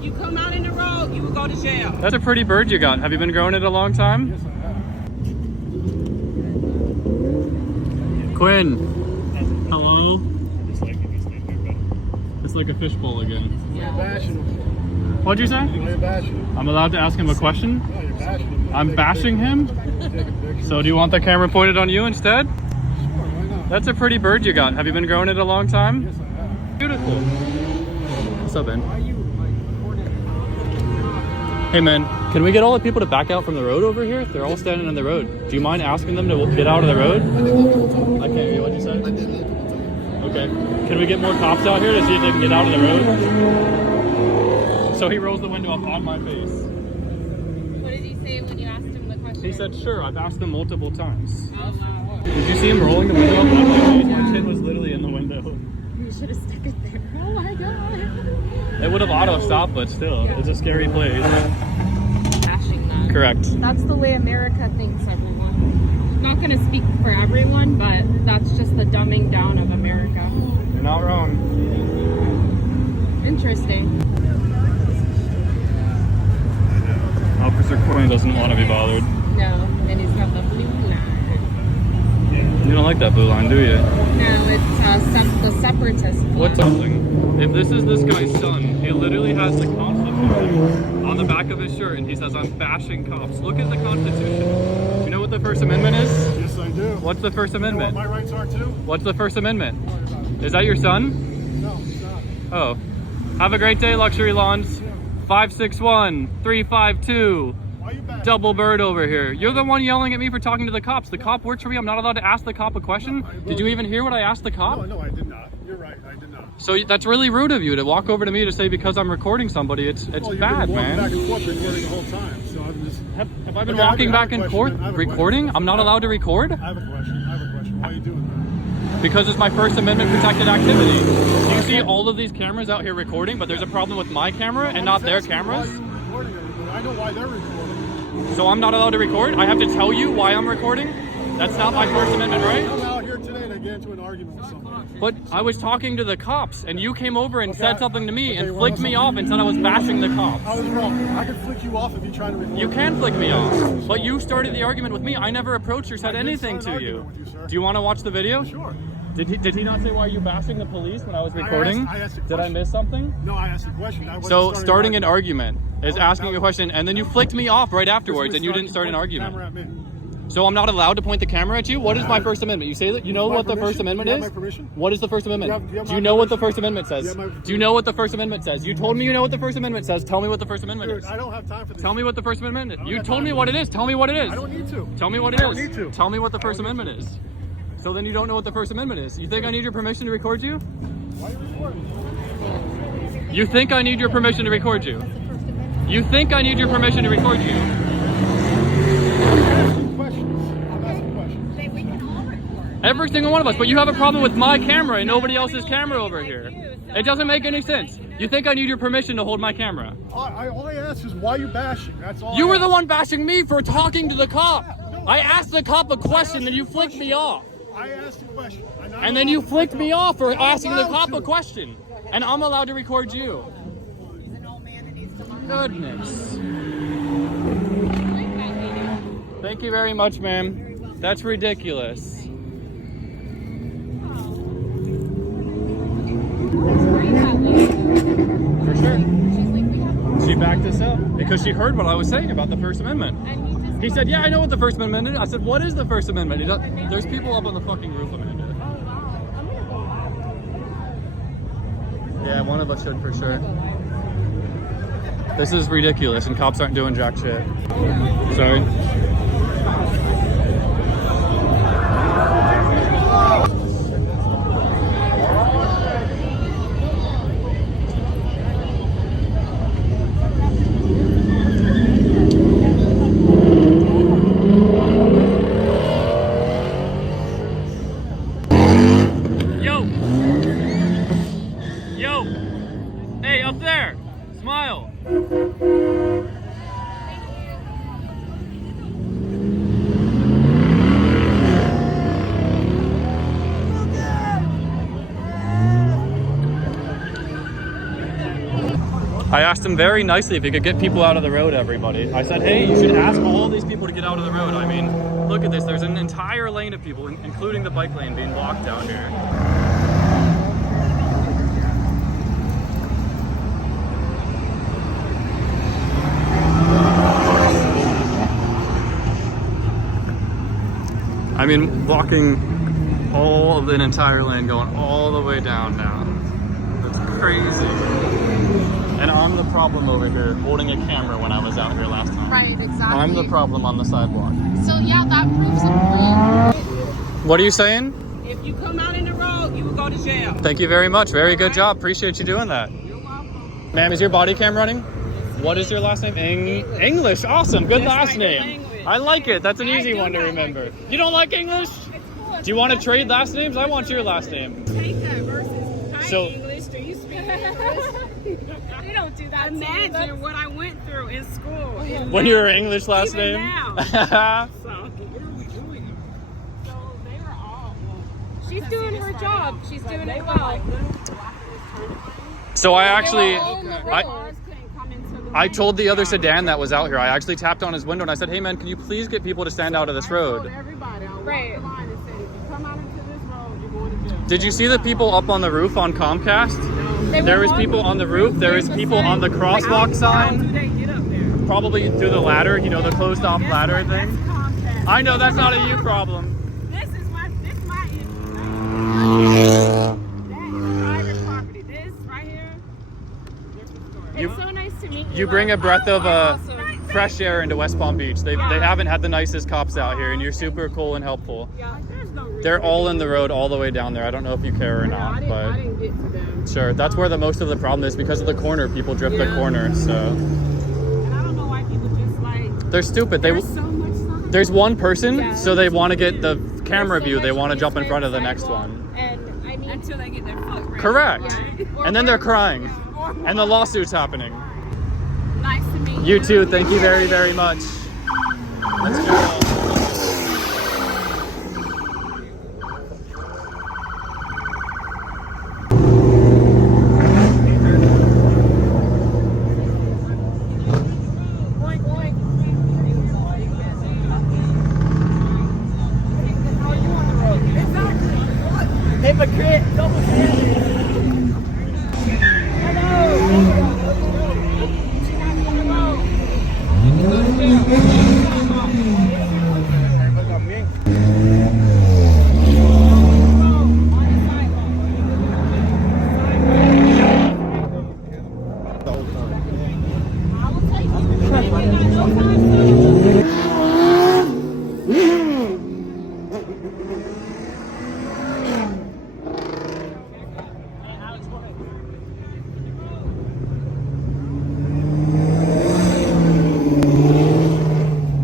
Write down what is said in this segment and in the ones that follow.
You come out in the road, you will go to jail. That's a pretty bird you got. Have you been growing it a long time? Yes, I have. Quinn. Hello? It's like a fishbowl again. You're bashing him. What'd you say? You're bashing him. I'm allowed to ask him a question? No, you're bashing him. I'm bashing him? So do you want the camera pointed on you instead? Sure, why not? That's a pretty bird you got. Have you been growing it a long time? Yes, I have. Beautiful. What's up, man? Hey, man, can we get all the people to back out from the road over here? They're all standing on the road. Do you mind asking them to get out of the road? I can't hear what you said. Okay. Can we get more cops out here to see if they can get out of the road? So he rolls the window up on my face. What did he say when you asked him the question? He said, sure, I've asked them multiple times. Did you see him rolling the window up on my face? My chin was literally in the window. You should have stuck it there. Oh my god. It would have auto-stopped, but still, it's a scary place. Bashing that. Correct. That's the way America thinks, everyone. I'm not going to speak for everyone, but that's just the dumbing down of America. You're not wrong. Interesting. Officer Quinn doesn't want to be bothered. No, and he's got the blue line. You don't like that blue line, do you? No, it's the separatist flag. What's something? If this is this guy's son, he literally has the Constitution on the back of his shirt and he says, I'm bashing cops. Look at the Constitution. Do you know what the First Amendment is? Yes, I do. What's the First Amendment? You know what my rights are too? What's the First Amendment? Is that your son? No, it's not. Oh. Have a great day, Luxury Lawns. 561-352. Why are you bashing? Double bird over here. You're the one yelling at me for talking to the cops. The cop works for me. I'm not allowed to ask the cop a question. Did you even hear what I asked the cop? No, I did not. You're right, I did not. So that's really rude of you to walk over to me to say because I'm recording somebody. It's Well, you've bad, been walking man. back and forth recording the whole time, so I'm just... Have I been Okay, walking I have back a and question, forth then. I have a recording? question. I'm not allowed to record? I have a question. Why are you doing that? Because it's my First Amendment protected activity. You see all of these cameras out here recording, but there's a problem with my camera and not their cameras? Why are you recording everything? I know why they're recording. So I'm not allowed to record? I have to tell you why I'm recording? That's not my First Amendment right? I'm out here today to get into an argument with somebody. But I was talking to the cops, and you came over and said something to me Okay, and well, flicked me off and said I was bashing the cops. I was wrong. I could flick you off if you try to record. You can flick me off, but you started the argument with me. I never approached or said anything to you. With you, sir. Do you want to watch the video? Sure. Did he not say why are you bashing the police when I was recording? I asked a Did I question. miss something? No, I asked a question. I wasn't So starting an argument. argument is asking a question, and then you flicked me off right afterwards, and you didn't start an argument. Camera at me. So I'm not allowed to point the camera at you? What is my First Amendment? You say that you know My what the First permission? Amendment Do you is? have my permission? What is the First Amendment? Do you have Do you my know what the permission? First Amendment says? Do you have my- Do you know what the First Amendment says? You told me you know what the First Amendment says. Tell me what the First Amendment Dude, is. I don't have time for this. Tell me what the First Amendment is. don't You have told time me for what it this. is. Tell me what it is. I don't need to. Tell me what it I is. don't need to. Tell me what the First Amendment is. So then you don't know what the First Amendment is. You think I need your permission to record you? Why are you recording? You think I need your permission to record you? You think I need your permission to record you? I'm asking questions. I'm asking questions. We can all record. Every single one of us, but you have a problem with my camera and nobody else's camera over here. It doesn't make any sense. You think I need your permission to hold my camera? All I asked is why you bashing. That's all. You I were the asked. one bashing me for talking to the cop. I asked the cop a question and you flicked me off. I asked a question. And then you flicked me off for asking the cop a question. And I'm allowed to record you. He's an old man that needs to learn. Goodness. Thank you very much, ma'am. That's ridiculous. For sure. She backed us up because she heard what I was saying about the First Amendment. He said, yeah, I know what the First Amendment is. I said, what is the First Amendment? There's people up on the fucking roof, Amanda. Yeah, one of us should for sure. This is ridiculous and cops aren't doing jack shit. Sorry. Yo! Yo! Hey, up there! Smile! I asked him very nicely if he could get people out of the road, everybody. I said, hey, you should ask all these people to get out of the road. I mean, look at this. There's an entire lane of people, including the bike lane, being blocked down here. I mean, blocking all of an entire lane going all the way down now. That's crazy. And I'm the problem over here, holding a camera when I was out here last time. Right, exactly. I'm the problem on the sidewalk. So yeah, that proves a point. What are you saying? If you come out in the road, you will go to jail. Thank you very much. Very good job. Appreciate you doing that. You're welcome. Ma'am, is your body cam running? What is your last name? English. Awesome. Good Just last like the name. language. I like it. That's an I easy do one to not remember. like it. You don't like English? Do you want to trade last names? I want your last name. Take that versus hi So- English. Do you speak English? They don't do that. Imagine what I went through in school. When you were English last Even name? now. So what are we doing? So they were all. She's doing her job. She's doing They it were well. like little blocking this turn lane. So I actually, all in the road. Cars couldn't come into the I lane. told the other sedan that was out here, I actually tapped on his window and I said, hey man, can you please get people to stand out of this I told road? everybody, I walked Right. the line and said, if you come out into this road, you're going to jail. Did you see the people up on the roof on Comcast? They There were was people on the roof, there was people on the crosswalk How sign, do they get up there? probably through the ladder, you know, the closed off Guess ladder what? That's thing. Comcast. I know that's not a you problem. This is my issue. That is private property. This right here, different story. It's so nice to meet you. You bring a breath of Awesome. fresh air into West Palm Beach. They haven't had the nicest cops out here and you're super cool and helpful. Yeah, there's no reason. They're all in the road all the way down there. I don't know if you care or No, not, I but didn't get to them. sure. That's where the most of the problem is because of the corner. People drift the Yeah. corner, so And I don't know why people just like. they're stupid. There's so much sign. There's one person, Yeah. so they want to get the camera There's so view. They much want to jump in easement front of the next sidewalk, one. And I mean, Until they get their foot ready. Correct. Right? And then they're crying, and the lawsuit's happening. Nice to meet you. You too. Thank you very, very much. Let's go. Hypocrite, double standard.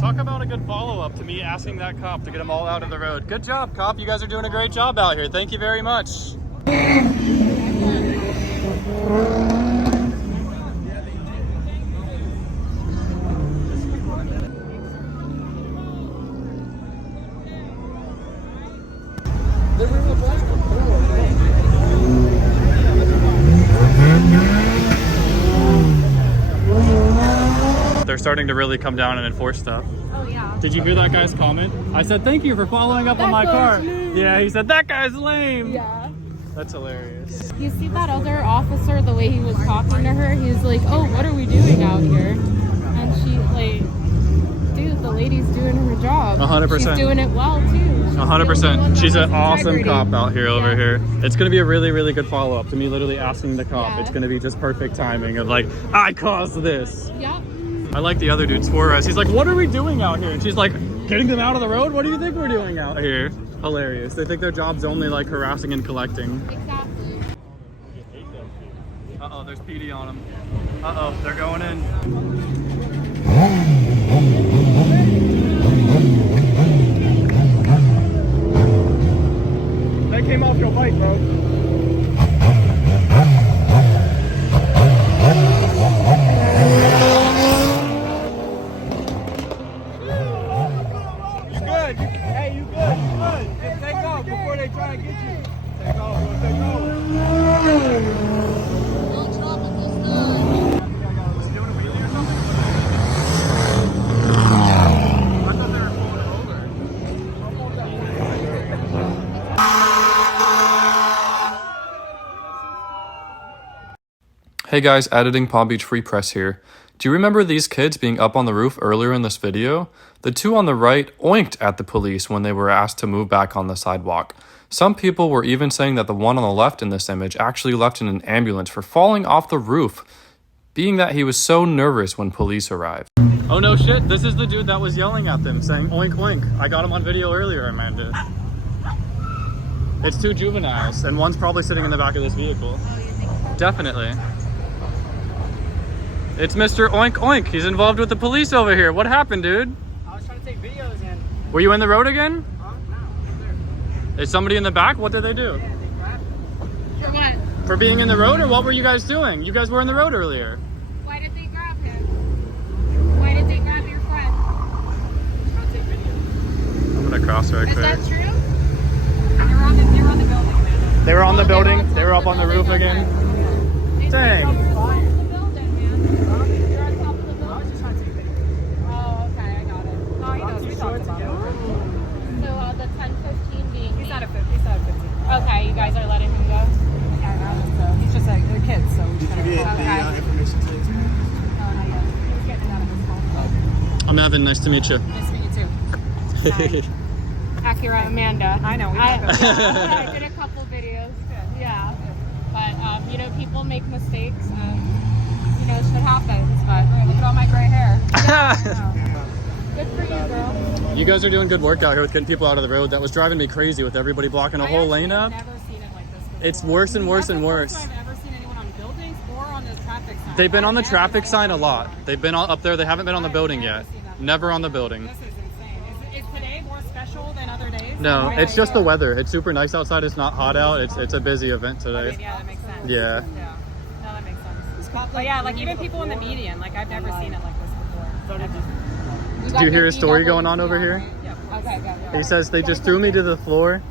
Talk about a good follow-up to me asking that cop to get them all out of the road. Good job, cop. You guys are doing a great job out here. Thank you very much. They're starting to really come down and enforce stuff. oh yeah. Did you hear that guy's comment? I said, thank you for following up on my car. guy's lame. Yeah, he said, that guy's lame. Yeah. That's hilarious. You see that other officer, the way he was talking to her, he's like, oh, what are we doing out here? And she, like, dude, the lady's doing her job. 100%. She's doing it well, too. She's 100%. She's an awesome integrity. cop out here over Yeah. here. It's going to be a really, really good follow-up to me literally asking the cop. Yeah. It's going to be just perfect timing of like, I caused this. Yep. I like the other dude, Suarez. He's like, what are we doing out here? And she's like, getting them out of the road? What do you think we're doing out here? Hilarious. They think their job's only like harassing and collecting. Exactly. Uh-oh, there's PD on them. Uh-oh, they're going in. They came off your bike, bro. You good? Hey, you good? You good? Just take off before they try and get you. Take off, bro. Take off. Hey guys, editing Palm Beach Free Press here. Do you remember these kids being up on the roof earlier in this video? The two on the right oinked at the police when they were asked to move back on the sidewalk. Some people were even saying that the one on the left in this image actually left in an ambulance for falling off the roof, being that he was so nervous when police arrived. Oh no shit, this is the dude that was yelling at them saying oink oink. I got him on video earlier, Amanda. It's two juveniles and one's probably sitting in the back of this vehicle. Definitely. It's Mr. Oink Oink. He's involved with the police over here. What happened, dude? I was trying to take videos in. Were you in the road again? No, I'm there. Is somebody in the back? What did they do? Yeah, they grabbed me. For what? For being in the road, or what were you guys doing? You guys were in the road earlier. Why did they grab him? Why did they grab your friend? I'm trying to take videos. I'm gonna cross right Is quick. that true? They were on the building, man. They were on the Oh, they were building? on top They were of up the on the roof building, again? okay. Dang. You're on top of the building, man. You're on top of the I was building. just trying to take videos. Oh, okay, I got it. Oh, he knows. We talked about it. So the 10-15 being He's not a 50. He's not a 15. Okay, you guys are letting him go? He's just a kid, so he's Did you get the information to his parents? not yet. He's getting it out of his phone. I'm Evan. Nice to meet you. Nice to meet you too. Acura Amanda. I know. We I, talked about it. yeah, I did a couple videos. Yeah. But, you know, people make mistakes and, you know, shit happens. But Look at all my gray hair. good for you, girl. You guys are doing good work out here with getting people out of the road. That was driving me crazy with everybody blocking a whole lane up. I've never seen it like this before. It's worse and worse That's and the worse. first time I've ever seen anyone on buildings or on the traffic sign. They've been on the I've never traffic seen sign a anyone lot. on it. They've been up there. They haven't been on the building yet. Never on the building. This is insane. Is today more special than other days? No, Or it's just the yeah. weather. It's super nice outside. It's not hot out. It's a busy event I today. mean, yeah, that makes sense. Yeah. Yeah. No, that makes sense. But yeah, like even people in the median, like I've never seen it like this before. Do you hear a story going on over here? Yeah, Okay, good. He says they just threw me to the floor.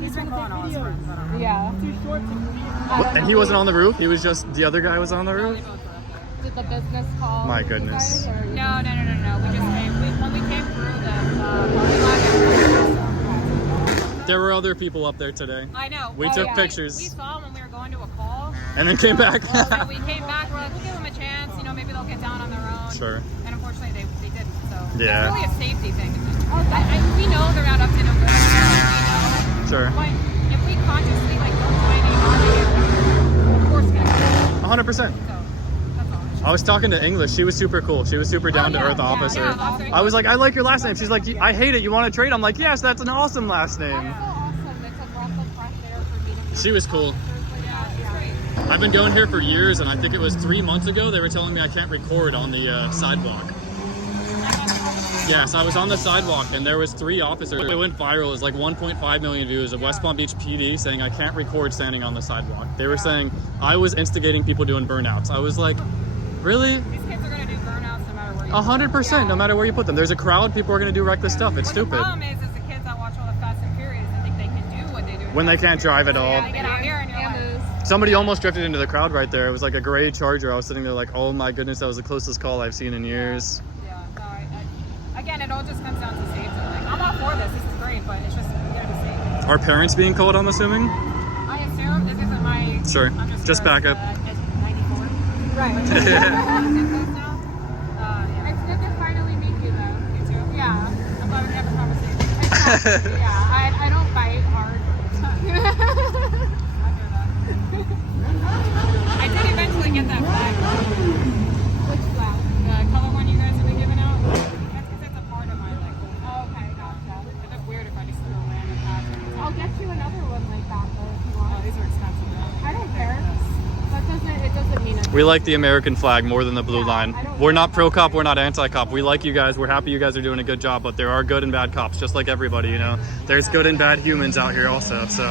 He's been calling all his friends. I don't know. Yeah. Too short to And he wasn't on the roof. He was just the other guy was on the roof. Did the business call? My you goodness. guys, or you- No. We just came. When we came through the parking lot. There were other people up there today. I know. We Well, took yeah. pictures. We saw when we were going to a call. And then came back. Well, then we came back. We're like, we'll give them a chance. You know, maybe they'll get down on their own. Sure. And unfortunately, they didn't. So Yeah. it's really a safety thing. It's just, we know they're not up to no good. We know. Sure. But if we consciously like don't do anything wrong, they get of course get 100%. So that's all. I was talking to English. She was super cool. She was super down to earth officer. yeah, that's very I was like, I like your last name. She's like, I hate it. You want to trade? I'm like, yes, that's an awesome last name. That's so awesome. It's a breath of fresh air for me to meet. She was cool. Yeah, it's great. I've been going here for years, and I think it was 3 months ago they were telling me I can't record on the sidewalk. Yes, I was on the sidewalk, and there was 3 officers. It went viral. It was like 1.5 million views of West Palm Beach PD saying I can't record standing on the sidewalk. They were saying I was instigating people doing burnouts. I was like, really? These kids are gonna do burnouts no matter where you 100%, no matter where you put them. There's a crowd. People are going to do reckless stuff. It's What the stupid. problem is the kids that watch all the Fast and Furious and think they can do what they do. in When they Fast and can't drive at all. Yeah, they get out here and you're like, Somebody almost drifted into the crowd right there. It was like a gray Charger. I was sitting there like, oh my goodness, that was the closest call I've seen in years. yeah, no, again, it all just comes down to safety. Like, I'm all for this. This is great, but it's just we gotta be safe. Are parents being called, I'm assuming? I assume this isn't my. Sure. I'm Just back up. 94. Right. It's good to finally meet you, though. You too. Yeah. I'm glad we can have a conversation. Exactly. Yeah. I don't bite hard. I did eventually get that flag. Which flag? The color one you guys have been giving out. That's because it's a part of my like. Oh, okay, gotcha. It's just weird if I just throw a random patch. I'll get you another one like that, though, if you Oh, want. these are expensive though. I don't care. It doesn't mean it. We like the American flag more than the blue line. We're not pro-cop, we're not anti-cop. We like you guys, we're happy you guys are doing a good job, but there are good and bad cops, just like everybody, you know? There's good and bad humans out here also, so.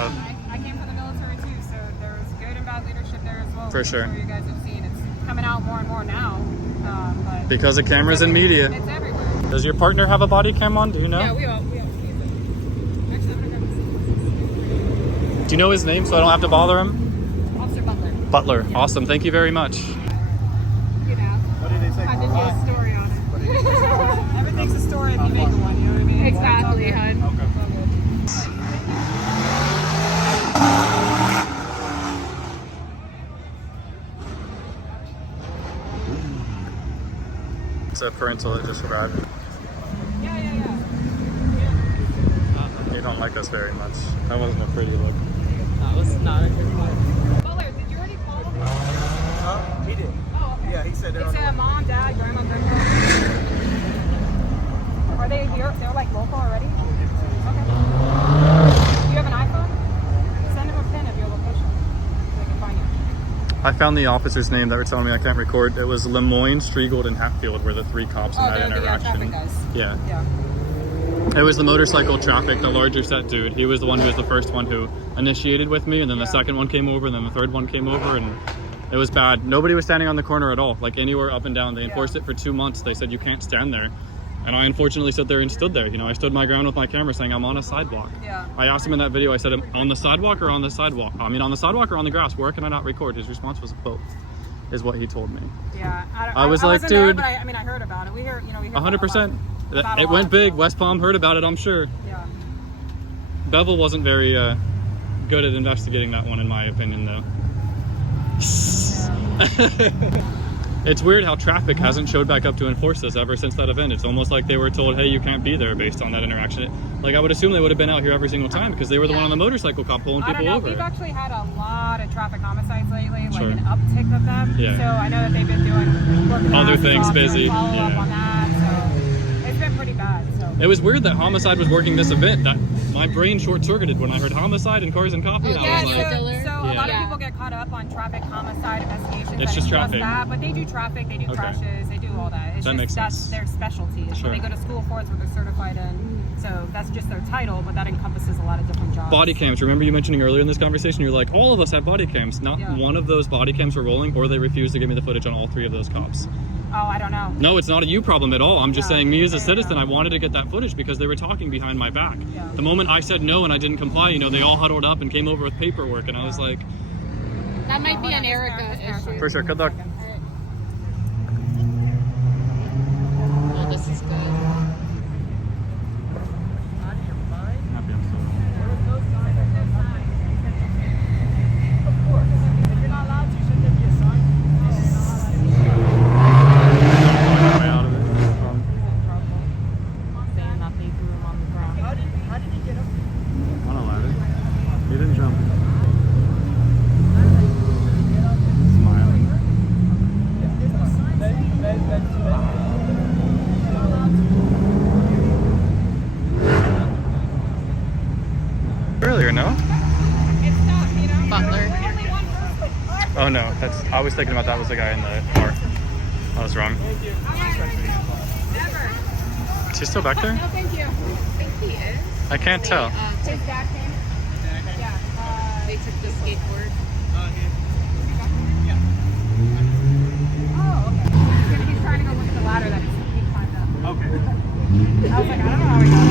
I came from the military too, so there's good and bad leadership there as well. For sure. I'm sure you guys have seen it's coming out more and more now. But Because of cameras and media. it's everywhere. Does your partner have a body cam on? Do you know? Yeah, we all use it. Actually, I'm gonna grab this. Do you know his name so I don't have to bother him? Officer Butler. Butler. Awesome, thank you very much. You know. What did they say? I did do a story on it. Everything's a story if you make one, you know what I mean? Exactly, hun. It's a parental that just arrived. Yeah. You don't like us very much. That wasn't a pretty look. That was not a good one. Butler, did you already call them? He did. Oh, okay. Yeah, he said they're on It's the way. mom, dad, grandma, grandpa. Are they here? They're like local already? Okay. Do you have an iPhone? Send them a pin of your location so they can find you. I found the officer's name that were telling me I can't record. It was Lemoyne, Striegold, and Hatfield were the 3 cops in that they're the interaction. traffic guys. Yeah. Yeah. It was the motorcycle traffic, the larger set dude. He was the one who was the first one who initiated with me, and then the second one came over, and then the third one came over, and it was bad. Nobody was standing on the corner at all, like anywhere up and down. They enforced it for 2 months. They said you can't stand there. And I unfortunately stood there and stood there. You know, I stood my ground with my camera saying I'm on a sidewalk. Yeah. I asked him in that video, I said, on the sidewalk or on the sidewalk? I mean, on the sidewalk or on the grass? Where can I not record? His response was both, is what he told me. Yeah. I was like, wasn't there, dude. but I mean, I heard about it. We hear, you know, we hear 100%. about It a went lot, big. so- West Palm heard about it, I'm sure. Yeah. Bevel wasn't very good at investigating that one, in my opinion, though. It's weird how traffic hasn't showed back up to enforce this ever since that event. It's almost like they were told, hey, you can't be there based on that interaction. Like, I would assume they would have been out here every single time because they were the one on the motorcycle cop pulling I don't people know. over. We've actually had a lot of traffic homicides lately, like Sure. an uptick of them. Yeah. So I know that they've been working their Other asses things off, doing busy. follow up Yeah. on that. So it's been pretty bad. So. It was weird that homicide was working this event. That my brain short-circuited when I heard homicide and cars and coffee. And Yeah, I was like, so- So a lot of Yeah. people get caught up on traffic homicide investigations. It's just traffic. That, but they do traffic, they do Okay. crashes, they do all that. It's That just makes that's sense. their specialty. It's Sure. what they go to school for. It's what they're certified in. So that's just their title, but that encompasses a lot of different jobs. body cams. Remember you mentioning earlier in this conversation, you're like, all of us have body cams. Not Yeah. one of those body cams were rolling, or they refused to give me the footage on all 3 of those cops. Oh, I don't know. No, it's not a you problem at all. I'm just Yeah. saying, me as a Yeah, citizen, yeah. I wanted to get that footage because they were talking behind my back. Yeah. The moment I said no and I didn't comply, you know, they all huddled up and came over with paperwork, and I was like, That might be Hold on, an this Erica car- issue. for sure, good luck. Oh, this is good. Happy I'm still. Way out of it. Saying that they threw him on the ground. On a ladder. He didn't jump. Smiling. Earlier, no? Butler. Oh no, that's. I was thinking about that was the guy in the car. I was wrong. Is he still back there? No, thank you. I think he is. I can't tell. His dad came. Yeah. They took the skateboard. Oh, okay. He's trying to go look at the ladder that he climbed up. Okay. I was like, I don't know how he got